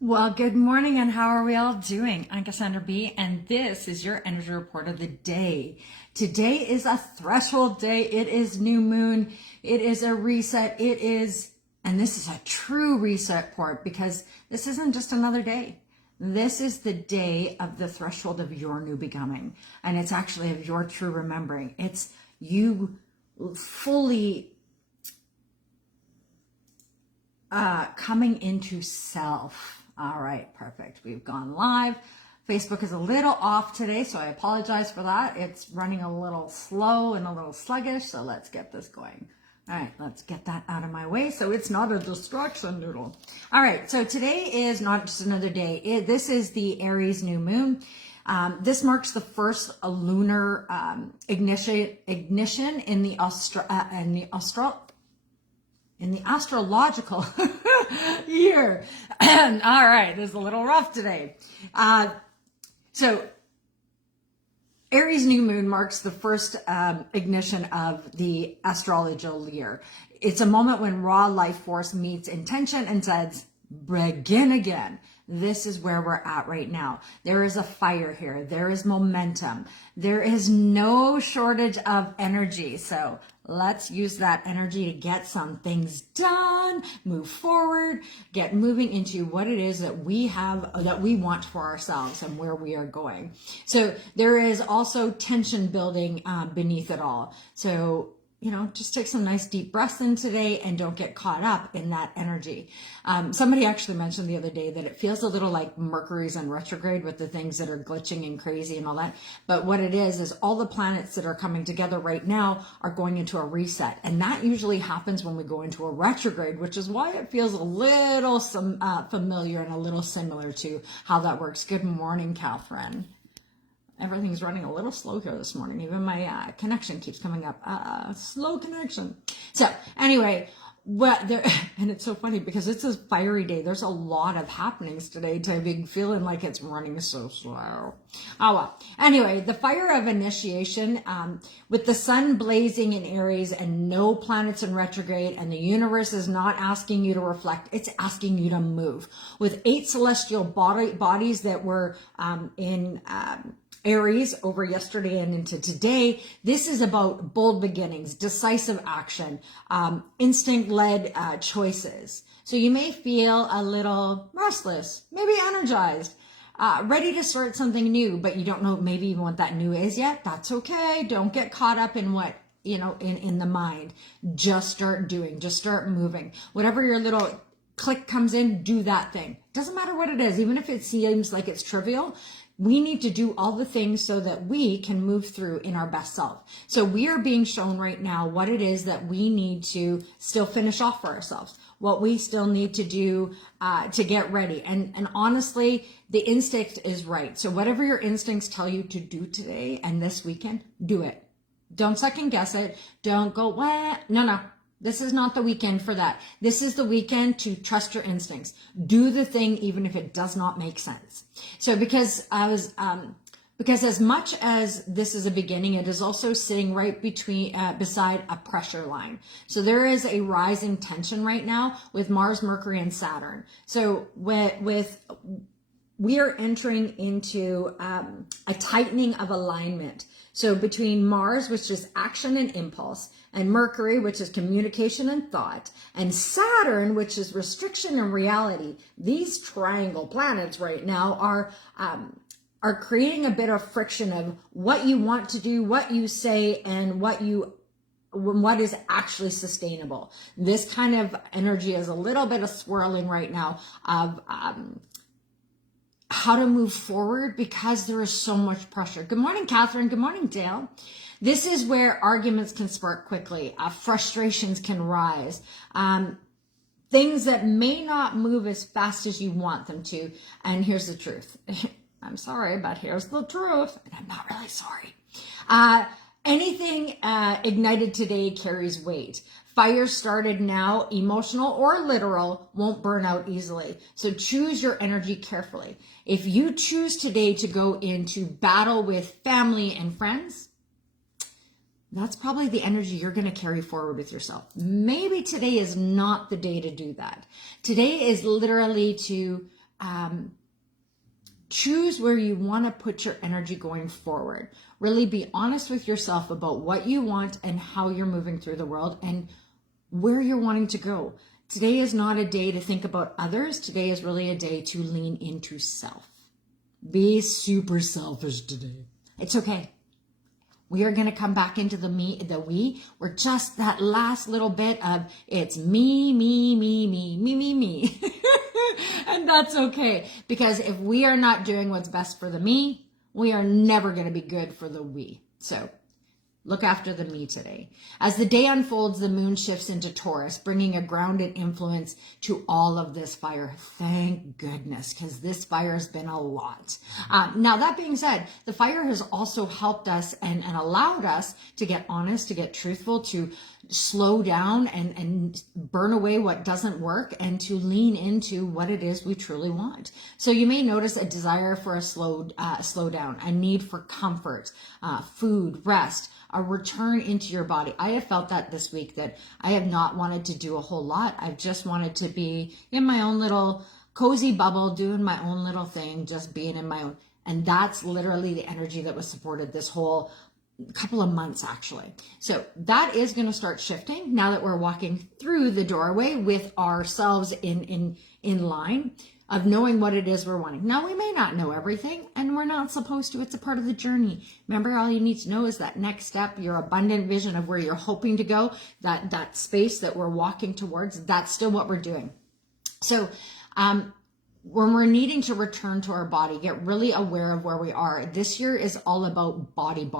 Well, good morning, and how are we all doing? I'm Cassandra B, and this is your energy report of the day. Today is a threshold day. It is new moon. It is a reset. And this is a true reset point because this isn't just another day. This is the day of the threshold of your new becoming, and it's actually of your true remembering. It's you fully coming into self. All right, perfect. We've gone live. Facebook is a little off today, so I apologize for that. It's running a little slow and a little sluggish, so let's get this going. All right, let's get that out of my way so it's not a distraction noodle. All right, so today is not just another day. This is the Aries new moon. This marks the first lunar ignition in the astrological year. All right, this is a little rough today. So Aries new moon marks the first ignition of the astrological year. It's a moment when raw life force meets intention and says, begin again. This is where we're at right now. There is a fire here. There is momentum. There is no shortage of energy. So let's use that energy to get some things done, move forward, get moving into what it is that we have, that we want for ourselves and where we are going. So there is also tension building beneath it all. So just take some nice deep breaths in today and don't get caught up in that energy. Somebody actually mentioned the other day that it feels a little like Mercury's in retrograde with the things that are glitching and crazy and all that. But what it is all the planets that are coming together right now are going into a reset. And that usually happens when we go into a retrograde, which is why it feels a little familiar and a little similar to how that works. Good morning, Catherine. Everything's running a little slow here this morning. Even my connection keeps coming up. Slow connection. So anyway, and it's so funny because it's a fiery day. There's a lot of happenings today to be feeling like it's running so slow. Oh well. Anyway, the fire of initiation, with the sun blazing in Aries and no planets in retrograde, and the universe is not asking you to reflect, it's asking you to move. With 8 celestial bodies that were in Aries over yesterday and into today, this is about bold beginnings, decisive action, instinct-led choices. So you may feel a little restless, maybe energized, ready to start something new, but you don't know maybe even what that new is yet. That's okay. Don't get caught up in what, in the mind. Just start doing, just start moving. Whatever your little click comes in, do that thing. Doesn't matter what it is, even if it seems like it's trivial. We need to do all the things so that we can move through in our best self. So we are being shown right now what it is that we need to still finish off for ourselves, what we still need to do to get ready. And honestly, the instinct is right. So whatever your instincts tell you to do today and this weekend, do it. Don't second guess it. Don't go, what? No. This is not the weekend for that. This is the weekend to trust your instincts. Do the thing even if it does not make sense. So because as much as this is a beginning, it is also sitting right beside a pressure line. So there is a rise in tension right now with Mars, Mercury, and Saturn. So we are entering into a tightening of alignment. So between Mars, which is action and impulse, and Mercury, which is communication and thought, and Saturn, which is restriction and reality, these triangle planets right now are creating a bit of friction of what you want to do, what you say, and what is actually sustainable. This kind of energy is a little bit of swirling right now of how to move forward because there is so much pressure. Good morning, Catherine. Good morning, Dale. This is where arguments can spark quickly. Frustrations can rise. Things that may not move as fast as you want them to. And here's the truth. I'm sorry, but here's the truth. And I'm not really sorry. Anything ignited today carries weight. Fire started now, emotional or literal, won't burn out easily. So choose your energy carefully. If you choose today to go into battle with family and friends, that's probably the energy you're going to carry forward with yourself. Maybe today is not the day to do that. Today is literally to choose where you want to put your energy going forward. Really be honest with yourself about what you want and how you're moving through the world and where you're wanting to go. Today is not a day to think about others. Today is really a day to lean into self. Be super selfish today. It's okay. We are going to come back into the we. We're just that last little bit of it's me. And that's okay. Because if we are not doing what's best for the me, we are never going to be good for the we. So look after the me today. As the day unfolds, the moon shifts into Taurus, bringing a grounded influence to all of this fire. Thank goodness, because this fire has been a lot. Now, that being said, the fire has also helped us and allowed us to get honest, to get truthful, to slow down and burn away what doesn't work and to lean into what it is we truly want. So you may notice a desire for a slow down, a need for comfort, food, rest, a return into your body. I have felt that this week, that I have not wanted to do a whole lot. I've just wanted to be in my own little cozy bubble, doing my own little thing, just being in my own. And that's literally the energy that was supported this whole couple of months, actually. So that is going to start shifting now that we're walking through the doorway with ourselves in line of knowing what it is we're wanting. Now, we may not know everything, and we're not supposed to. It's a part of the journey. Remember, all you need to know is that next step, your abundant vision of where you're hoping to go, that space that we're walking towards, that's still what we're doing. So when we're needing to return to our body, get really aware of where we are. This year is all about body.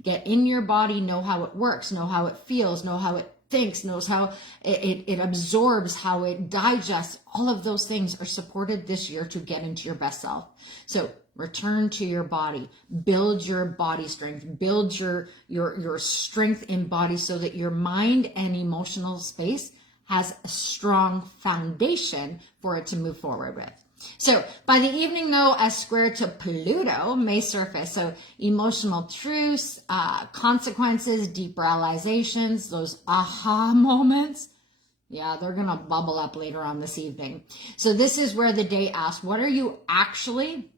Get in your body, know how it works, know how it feels, know how it thinks, knows how it absorbs, how it digests. All of those things are supported this year to get into your best self. So return to your body, build your body strength, build your strength in body so that your mind and emotional space has a strong foundation for it to move forward with. So by the evening, though, a square to Pluto may surface. So emotional truths, consequences, deep realizations, those aha moments. Yeah, they're going to bubble up later on this evening. So this is where the day asks, what are you actually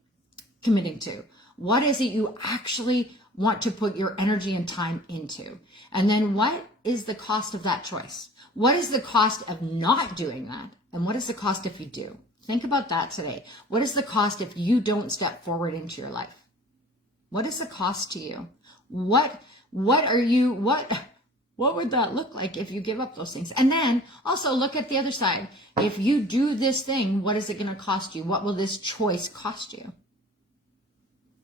committing to? What is it you actually want to put your energy and time into? And then what is the cost of that choice? What is the cost of not doing that? And what is the cost if you do? Think about that today. What is the cost if you don't step forward into your life? What is the cost to you? What would that look like if you give up those things? And then also look at the other side. If you do this thing, what is it going to cost you? What will this choice cost you?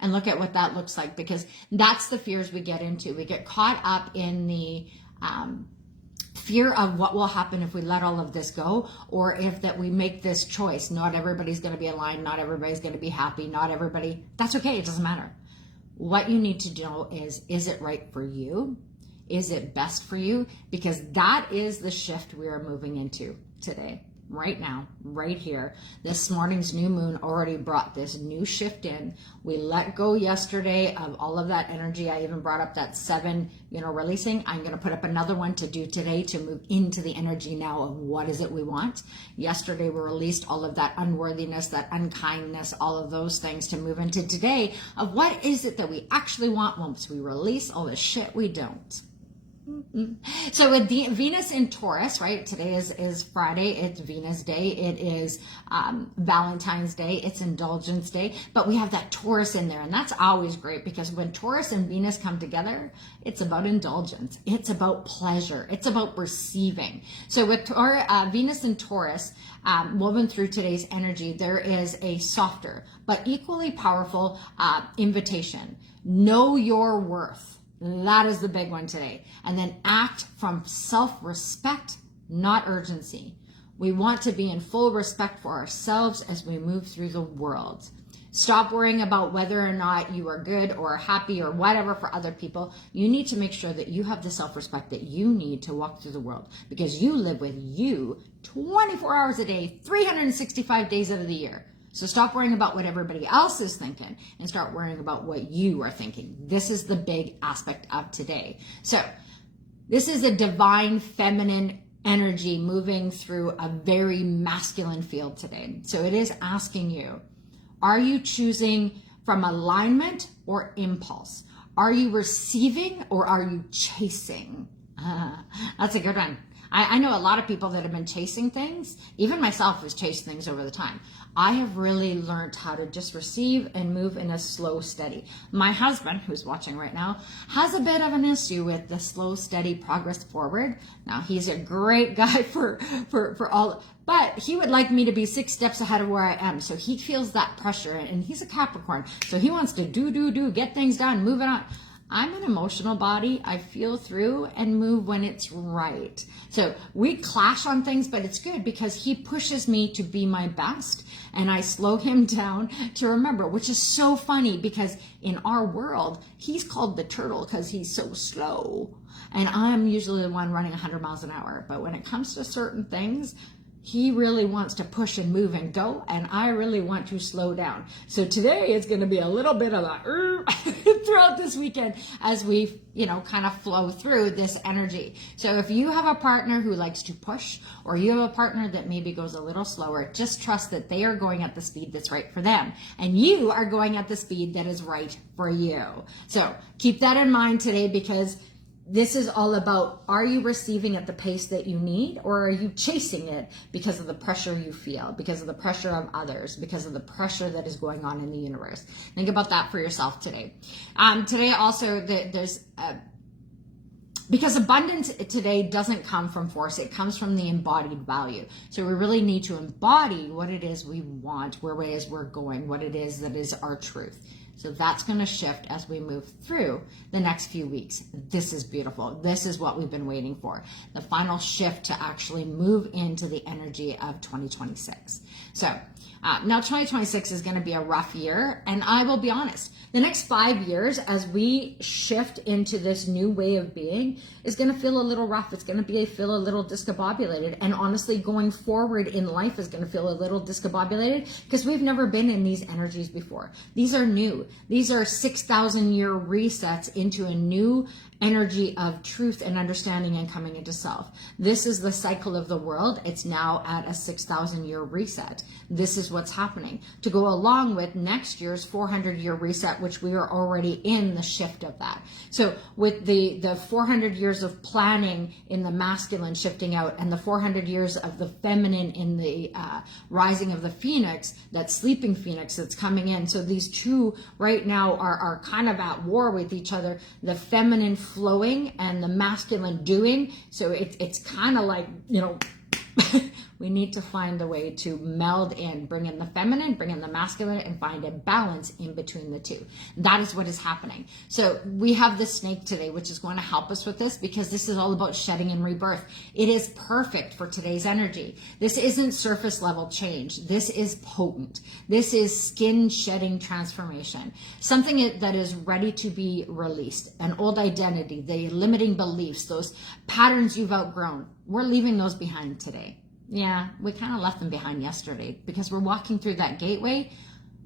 And look at what that looks like, because that's the fears we get into. We get caught up in the fear of what will happen if we let all of this go, or if that we make this choice. Not everybody's going to be aligned. Not everybody's going to be happy. Not everybody. That's okay. It doesn't matter. What you need to know is it right for you? Is it best for you? Because that is the shift we are moving into today, right now, right here. This morning's new moon already brought this new shift in. We let go yesterday of all of that energy. I even brought up that 7, releasing. I'm going to put up another one to do today to move into the energy now of what is it we want. Yesterday, we released all of that unworthiness, that unkindness, all of those things to move into today of what is it that we actually want once we release all the shit we don't. So with Venus in Taurus, right? Today is Friday. It's Venus Day. It is Valentine's Day. It's Indulgence Day. But we have that Taurus in there, and that's always great because when Taurus and Venus come together, it's about indulgence. It's about pleasure. It's about receiving. So with Venus and Taurus woven through today's energy, there is a softer but equally powerful invitation. Know your worth. That is the big one today. And then act from self-respect, not urgency. We want to be in full respect for ourselves as we move through the world. Stop worrying about whether or not you are good or happy or whatever for other people. You need to make sure that you have the self-respect that you need to walk through the world, because you live with you 24 hours a day, 365 days out of the year. So stop worrying about what everybody else is thinking and start worrying about what you are thinking. This is the big aspect of today. So this is a divine feminine energy moving through a very masculine field today. So it is asking you, are you choosing from alignment or impulse? Are you receiving or are you chasing? That's a good one. I know a lot of people that have been chasing things. Even myself has chased things over the time. I have really learned how to just receive and move in a slow, steady. My husband, who's watching right now, has a bit of an issue with the slow, steady progress forward. Now, he's a great guy for all, but he would like me to be 6 steps ahead of where I am. So he feels that pressure, and he's a Capricorn. So he wants to do, get things done, move it on. I'm an emotional body. I feel through and move when it's right. So we clash on things, but it's good because he pushes me to be my best and I slow him down to remember, which is so funny because in our world, he's called the turtle because he's so slow. And I'm usually the one running 100 miles an hour. But when it comes to certain things, he really wants to push and move and go, and I really want to slow down. So today it's going to be a little bit of a throughout this weekend as we, kind of flow through this energy. So if you have a partner who likes to push, or you have a partner that maybe goes a little slower, just trust that they are going at the speed that's right for them, and you are going at the speed that is right for you. So keep that in mind today, because this is all about, are you receiving at the pace that you need, or are you chasing it because of the pressure you feel, because of the pressure of others, because of the pressure that is going on in the universe? Think about that for yourself today. Today also, there's because abundance today doesn't come from force, it comes from the embodied value. So we really need to embody what it is we want, where it is we're going, what it is that is our truth. So that's going to shift as we move through the next few weeks. This is beautiful. This is what we've been waiting for. The final shift to actually move into the energy of 2026. So now 2026 is going to be a rough year. And I will be honest, the next 5 years as we shift into this new way of being is going to feel a little rough. It's going to feel a little discombobulated. And honestly, going forward in life is going to feel a little discombobulated because we've never been in these energies before. These are new. These are 6,000 year resets into a new energy of truth and understanding and coming into self. This is the cycle of the world. It's now at a 6,000 year reset. This is what's happening to go along with next year's 400 year reset, which we are already in the shift of that. So with the 400 years of planning in the masculine shifting out, and the 400 years of the feminine in the rising of the phoenix, that sleeping phoenix that's coming in. So these two right now are kind of at war with each other. The feminine flowing and the masculine doing. So it's kind of like, we need to find a way to meld in, bring in the feminine, bring in the masculine, and find a balance in between the two. That is what is happening. So we have the snake today, which is going to help us with this, because this is all about shedding and rebirth. It is perfect for today's energy. This isn't surface level change. This is potent. This is skin shedding transformation. Something that is ready to be released. An old identity, the limiting beliefs, those patterns you've outgrown. We're leaving those behind today. Yeah, we kind of left them behind yesterday because we're walking through that gateway.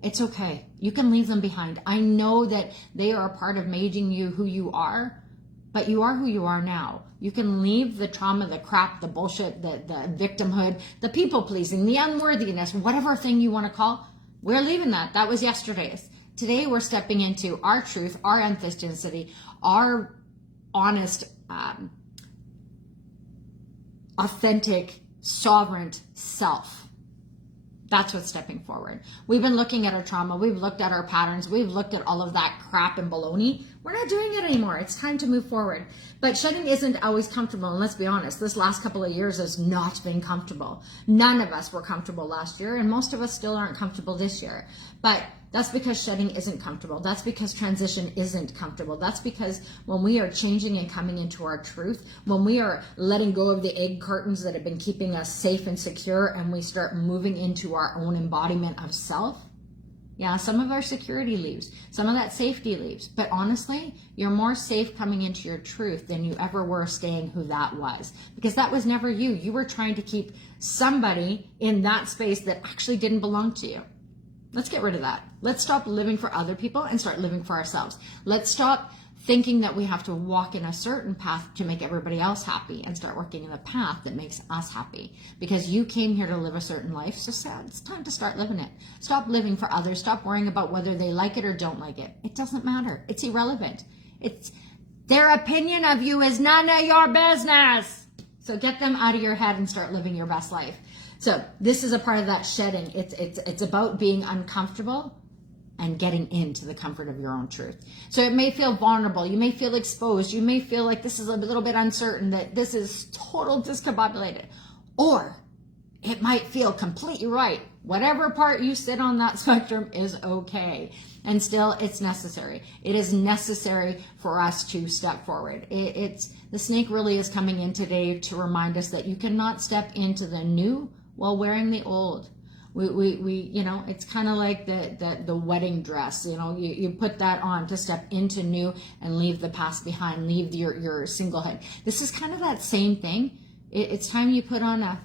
It's okay. You can leave them behind. I know that they are a part of making you who you are, but you are who you are now. You can leave the trauma, the crap, the bullshit, the victimhood, the people pleasing, the unworthiness, whatever thing you want to call. We're leaving that. That was yesterday's. Today we're stepping into our truth, our authenticity, our honest, authentic, sovereign self. That's what's stepping forward. We've been looking at our trauma. We've looked at our patterns. We've looked at all of that crap and baloney. We're not doing it anymore. It's time to move forward. But shedding isn't always comfortable. And let's be honest, this last couple of years has not been comfortable. None of us were comfortable last year, and most of us still aren't comfortable this year. But that's because shedding isn't comfortable. That's because transition isn't comfortable. That's because when we are changing and coming into our truth, when we are letting go of the egg curtains that have been keeping us safe and secure, and we start moving into our own embodiment of self, yeah, some of our security leaves, some of that safety leaves. But honestly, you're more safe coming into your truth than you ever were staying who that was. Because that was never you. You were trying to keep somebody in that space that actually didn't belong to you. Let's get rid of that. Let's stop living for other people and start living for ourselves. Let's stop thinking that we have to walk in a certain path to make everybody else happy, and start working in the path that makes us happy. Because you came here to live a certain life, so it's time to start living it. Stop living for others. Stop worrying about whether they like it or don't like it. It doesn't matter. It's irrelevant. It's their opinion of you is none of your business. So get them out of your head and start living your best life. So this is a part of that shedding. It's about being uncomfortable and getting into the comfort of your own truth. So it may feel vulnerable. You may feel exposed. You may feel like this is a little bit uncertain, that this is total discombobulated. Or it might feel completely right. Whatever part you sit on that spectrum is okay. And still, it's necessary. It is necessary for us to step forward. The snake really is coming in today to remind us that you cannot step into the new while wearing the old. We it's kind of like the wedding dress. You put that on to step into new and leave the past behind, leave your singlehood. This is kind of that same thing. It's time you put on a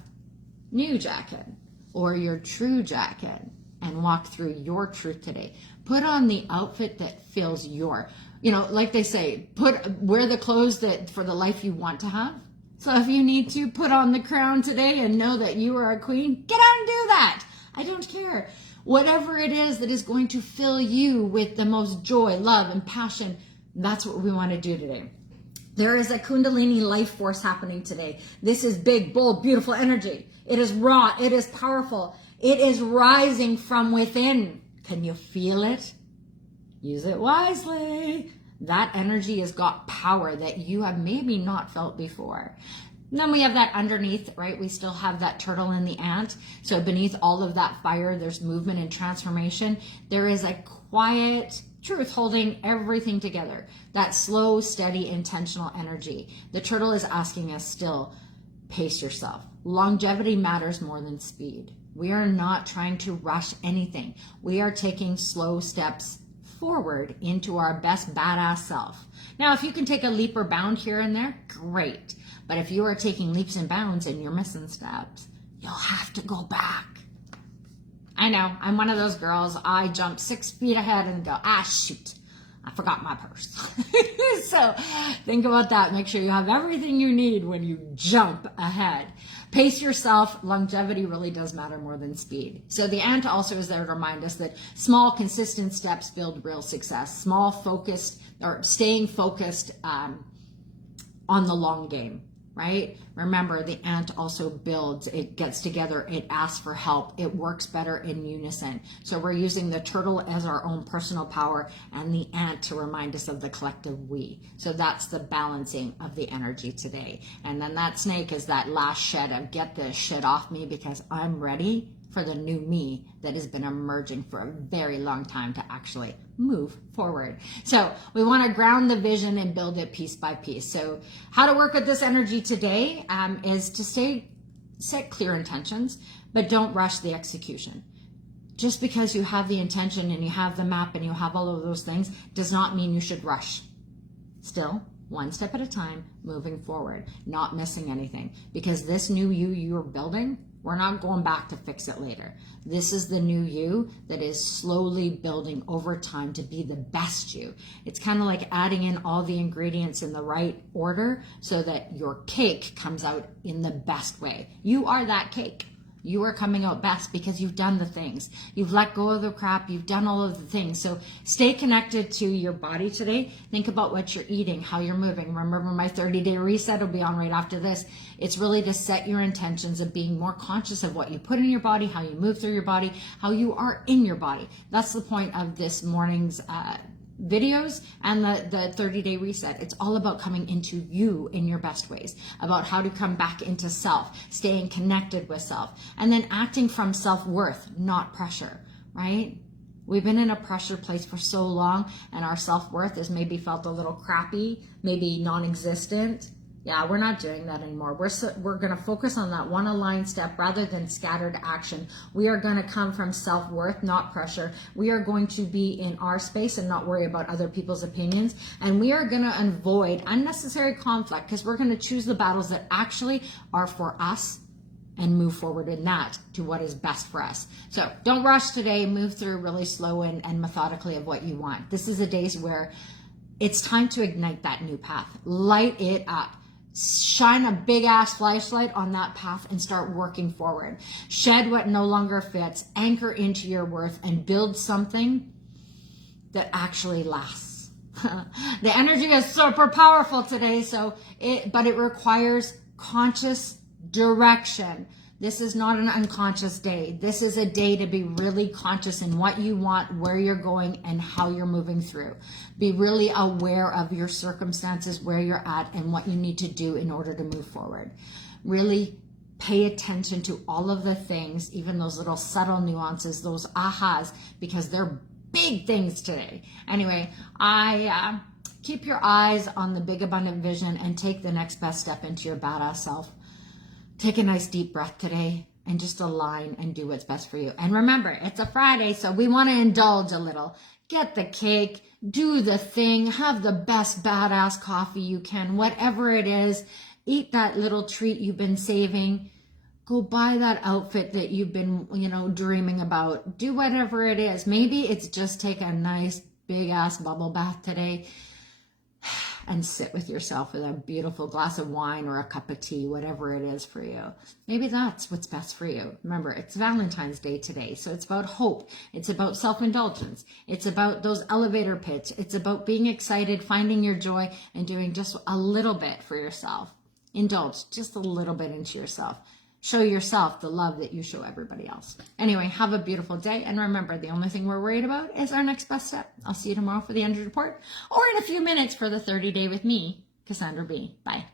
new jacket or your true jacket and walk through your truth today. Put on the outfit that feels like they say, wear the clothes that for the life you want to have. So if you need to put on the crown today and know that you are a queen, get out and do that. I don't care. Whatever it is that is going to fill you with the most joy, love, and passion, that's what we want to do today. There is a Kundalini life force happening today. This is big, bold, beautiful energy. It is raw. It is powerful. It is rising from within. Can you feel it? Use it wisely. That energy has got power that you have maybe not felt before. And then we have that underneath, right? We still have that turtle and the ant. So beneath all of that fire, there's movement and transformation. There is a quiet truth holding everything together. That slow, steady, intentional energy. The turtle is asking us still, pace yourself. Longevity matters more than speed. We are not trying to rush anything. We are taking slow steps forward into our best badass self. Now, if you can take a leap or bound here and there, great. But if you are taking leaps and bounds and you're missing steps, you'll have to go back. I know, I'm one of those girls. I jump 6 feet ahead and go, shoot, I forgot my purse. So think about that. Make sure you have everything you need when you jump ahead. Pace yourself. Longevity really does matter more than speed. So the ant also is there to remind us that small, consistent steps build real success. Small, focused, or staying focused on the long game. Right? Remember, the ant also builds, it gets together, it asks for help, it works better in unison. So we're using the turtle as our own personal power and the ant to remind us of the collective we. So that's the balancing of the energy today. And then that snake is that last shed of get this shit off me because I'm ready for the new me that has been emerging for a very long time to actually move forward. So we want to ground the vision and build it piece by piece. So how to work with this energy today is to set clear intentions, but don't rush the execution. Just because you have the intention and you have the map and you have all of those things does not mean you should rush. Still, one step at a time, moving forward, not missing anything. Because this new you're building, we're not going back to fix it later. This is the new you that is slowly building over time to be the best you. It's kind of like adding in all the ingredients in the right order so that your cake comes out in the best way. You are that cake. You are coming out best because you've done the things. You've let go of the crap. You've done all of the things. So stay connected to your body today. Think about what you're eating, how you're moving. Remember, my 30-day reset will be on right after this. It's really to set your intentions of being more conscious of what you put in your body, how you move through your body, how you are in your body. That's the point of this morning's videos and the 30-day reset. It's all about coming into you in your best ways, about how to come back into self, staying connected with self, and then acting from self-worth, not pressure, right? We've been in a pressure place for so long, and our self-worth has maybe felt a little crappy, maybe non-existent. Yeah, we're not doing that anymore. We're going to focus on that one aligned step rather than scattered action. We are going to come from self-worth, not pressure. We are going to be in our space and not worry about other people's opinions. And we are going to avoid unnecessary conflict because we're going to choose the battles that actually are for us and move forward in that to what is best for us. So don't rush today. Move through really slow and methodically of what you want. This is a day where it's time to ignite that new path. Light it up. Shine a big ass flashlight on that path and start working forward. Shed what no longer fits, anchor into your worth, and build something that actually lasts. The energy is super powerful today, but it requires conscious direction. This is not an unconscious day. This is a day to be really conscious in what you want, where you're going, and how you're moving through. Be really aware of your circumstances, where you're at, and what you need to do in order to move forward. Really pay attention to all of the things, even those little subtle nuances, those ahas, because they're big things today. Anyway, keep your eyes on the big abundant vision and take the next best step into your badass self. Take a nice deep breath today and just align and do what's best for you. And remember, it's a Friday, so we want to indulge a little. Get the cake, do the thing, have the best badass coffee you can, whatever it is. Eat that little treat you've been saving. Go buy that outfit that you've been, dreaming about. Do whatever it is. Maybe it's just take a nice big ass bubble bath today and sit with yourself with a beautiful glass of wine or a cup of tea, whatever it is for you. Maybe that's what's best for you. Remember, it's Valentine's Day today, so it's about hope. It's about self-indulgence. It's about those elevator pitch. It's about being excited, finding your joy, and doing just a little bit for yourself. Indulge just a little bit into yourself. Show yourself the love that you show everybody else. Anyway, have a beautiful day. And remember, the only thing we're worried about is our next best step. I'll see you tomorrow for the end report or in a few minutes for the 30 day with me, Cassandra B. Bye.